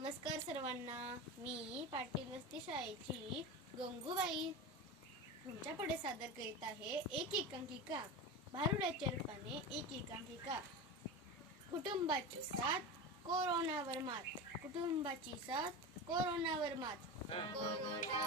नमस्कार सर्वांना. मी पाटील वस्ती शाळेची गंगूबाई. तुमच्यापुढे सादर करीत आहे एक एकांकिका. भारुडाच्या रूपाने एक एकांकिका. कुटुंबाची साथ कोरोनावर मात. कुटुंबाची साथ कोरोनावर मात. कोरोना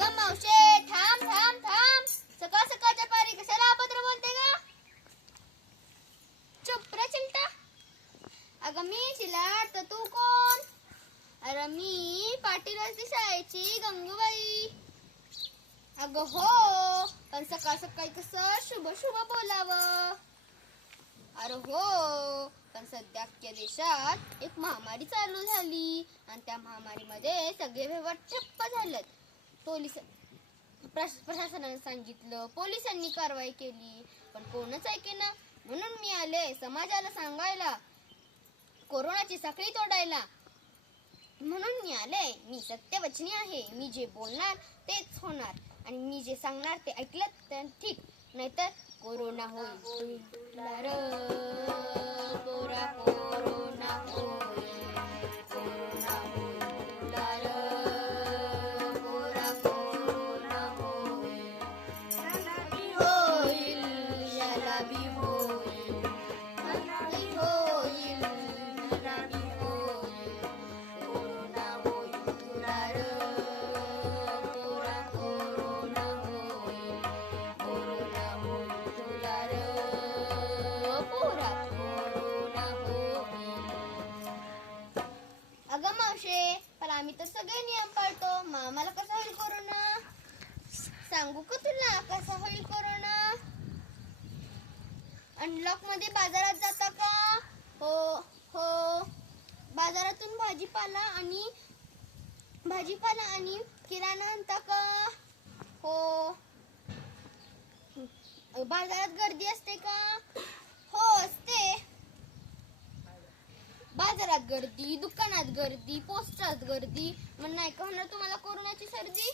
अगं मावशे थांब थांब थांब. सकाळ सकाळच्या पारी कशाला अभद्र बोलते का चुप रे चिमटा अगं मी चिलाट तर तू कोण? अरे मी पाटील दिसायची शाळेची गंगूबाई. अगं हो पण सकाळ सकाळी कसं शुभ शुभ बोलावं? अरे हो पण सध्या अख्ख्या देशात एक महामारी चालू झाली. आणि त्या महामारीमध्ये सगळे व्यवहार ठप्प झालेत. पोलीस प्रश- प्रशासनाने सांगितलं. पोलिसांनी कारवाई केली. पण कोणच ऐकेना म्हणून मी आले समाजाला सांगायला. कोरोनाची साखळी तोडायला. म्हणून मी आले. मी सत्यवचनी आहे. मी जे बोलणार तेच होणार. आणि मी जे सांगणार ते ऐकलं तर ठीक. नाहीतर कोरोना होईल. कोरा कोरोना होईल कोरोना. मला कसं आम्हाला कसा होईल कोरोना सांगू का तुला कसा होईल कोरोना अनलॉकमध्ये बाजारात जाता का? हो हो. बाजारातून भाजीपाला आणि भाजीपाला आणि किराणा आणता का? हो. बाजारात गर्दी असते का हो असते बाजारात गर्दी दुकानात गर्दी पोस्टात गर्दी. मग नाही का होणार तुम्हाला कोरोनाची सर्दी?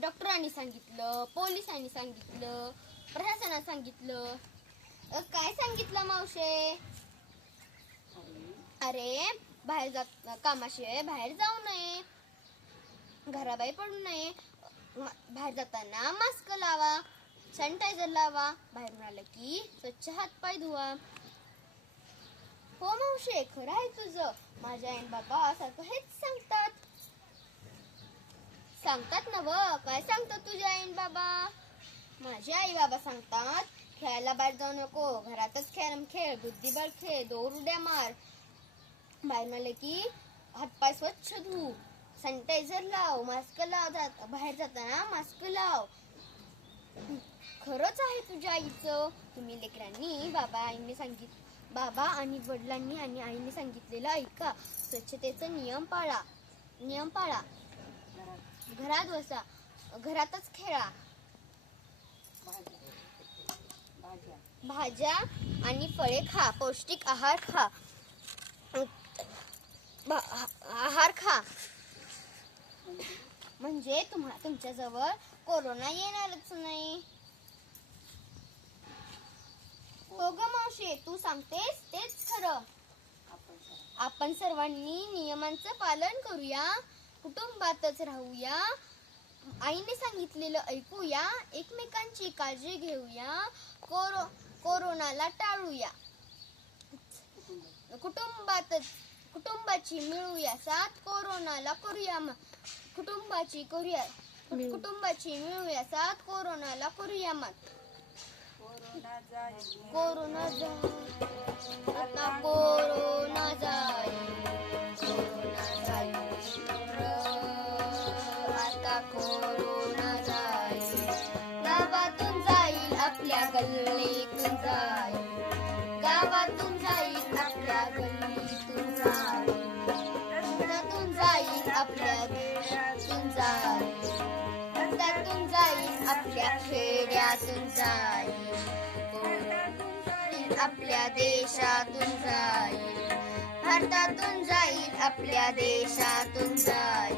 डॉक्टरांनी सांगितलं पोलिसांनी सांगितलं प्रशासनाने सांगितलं. काय सांगितलं मावशे? अरे बाहेर जात कामाशिवाय बाहेर जाऊ नये. घराबाहेर पडू नये. बाहेर जाताना मास्क लावा सॅनिटायझर लावा. बाहेर आलं की स्वच्छ हात पाय धुवा. मावशे खरं आहे तुझं. माझ्या आई बाबा सारखं हेच सांगतात. सांगतात ना व काय सांगतात तुझ्या आई बाबा? माझे आई बाबा सांगतात खेळायला बाहेर जाऊ नको घरातच खेळ खेळ बुद्धिबळ खेळ दोर उड्या मार. बाहेर आले की हातपाय स्वच्छ धू सॅनिटायझर लाव मास्क लाव जात बाहेर जाताना मास्क लाव. खरंच आहे तुझ्या आईचं. तुम्ही लेकरांनी बाबा आईने सांगितलं बाबा आणि वडिलांनी आणि आईने सांगितलेलं ऐका. स्वच्छतेचा नियम पाळा. नियम पाळा. घरात बसा. घरातच खेळा. भाज्या आणि फळे खा. पौष्टिक आहार खा. भा- आहार खा. म्हणजे तुम्हा तुमच्याजवळ कोरोना येणारच नाही. हो ग मावशे तू सांगतेस तेच खरं. आपण सर्वांनी नियमांचं पालन करूया कुटुंबातच राहूया आईने सांगितलेलं ऐकूया एकमेकांची काळजी घेऊया कोरो कोरोनाला टाळूया. कुटुंबातच कुटुंबाची मिळूया साथ कोरोनाला करूया कुटुंबाची करूया कुटुंबाची मिळूया साथ कोरोनाला करूया मत. कोरोना जाय आता कोरोना जाय जाय आता कोरोना जाईल आपल्या गल्लीतून जाय गावातून जाईल आपल्या गल्लीतून जाय रस्त्यातून जाईल आपल्या गल्लीतून जाय आपल्या खेड्यातून जाईल आपल्या देशातून जाईल. भारतातून जाईल आपल्या देशातून जाईल.